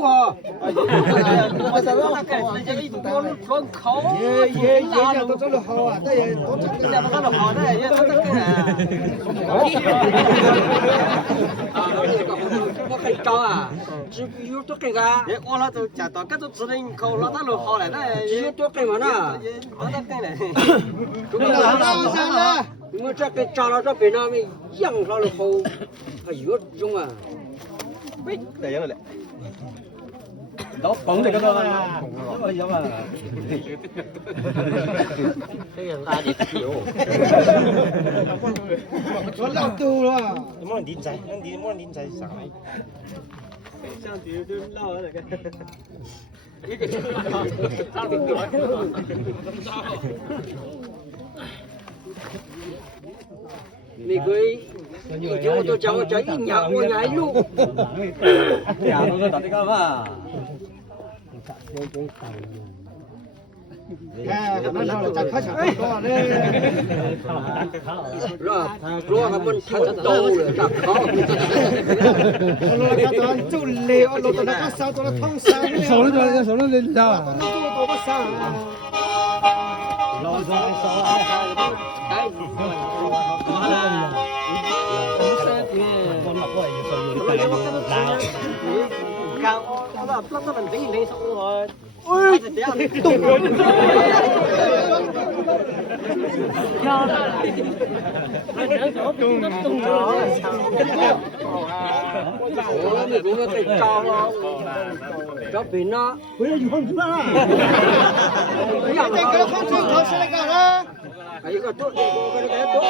我在那盖那些一多窗口，也都做得好啊，那也多做得好，那也都得我很高啊，只有多给个，我那都讲到，搿种只能靠老大路好了，那有多给嘛那，老大给了，我这边长了这边那边养上了好，还有种啊，喂，来养了嘞。老蹦这个了，哎呀嘛，这个垃圾油，我老多了，你莫人仔，你莫人仔上来，上去就老了这个，玫瑰，一天我都叫我叫一年，我年有，呀，我说到底干嘛？哎，咱们再开场多嘞，是吧？主要他们太多了，咋搞？我看到走累，我落到那个烧到了汤山，烧了你知道吧？多不烧啊！老早烧啊！哎，完了。cao đó là nó mình tính lên xong rồi ôi tùng nó cái cao lo cho pin nó bây giờ dùng không ra cái không chịu thôi sẽ lại cả đó cái tốt cái tốt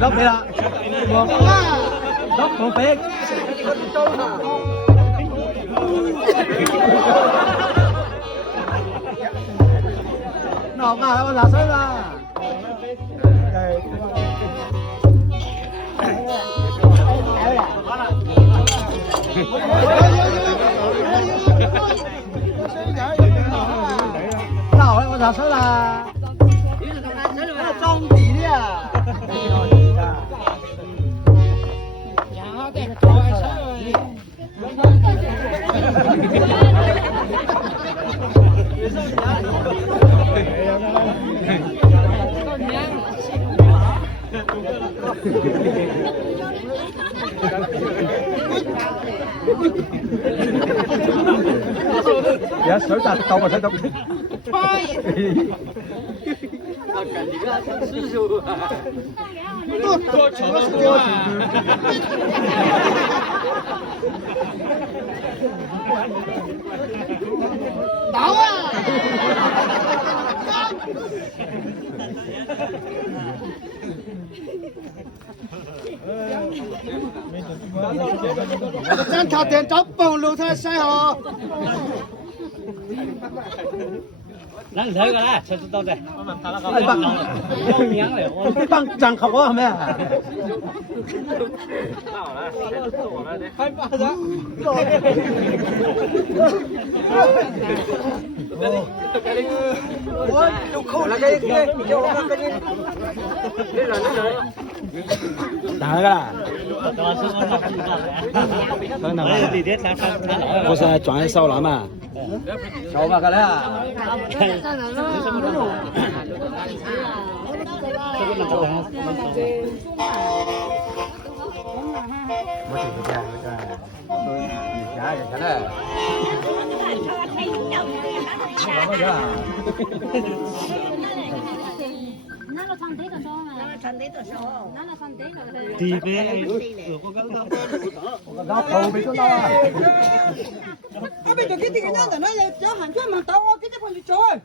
đắp đây ạ, đắp không phê, nó mà nó là sao là, nào ấy nó là sao là trong tí đi à. Dạ, sửa ra câu mà thấy đâu. Cảm giác là sư phụ à. Tôi chở sư phụ à. Đau à. Chân thảo tiền chóc bồng lưu thay xe hả? Nắng thấy cái này, sao tao đây? Bằng chẳng không có mẹ. Hai ba đó. Ôi, đâu khổ là cái kia, đâu là cái kia. Đây là cái này. Đá cả. Bố sẽ chọn sau lắm à? Cháu vào cái đấy à? Thì về nó cầu bị có lo. Bây giờ cái tiền nó là cho hàng cho mà tao cái phần gì trời.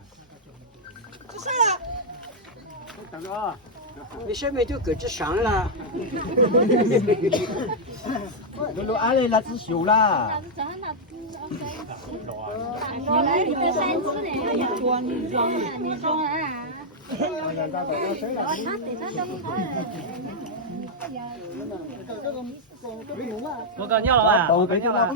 Sao là? 你下面就搁这上了。都录阿里那只手啦。我搞尿了吧？我搞尿了。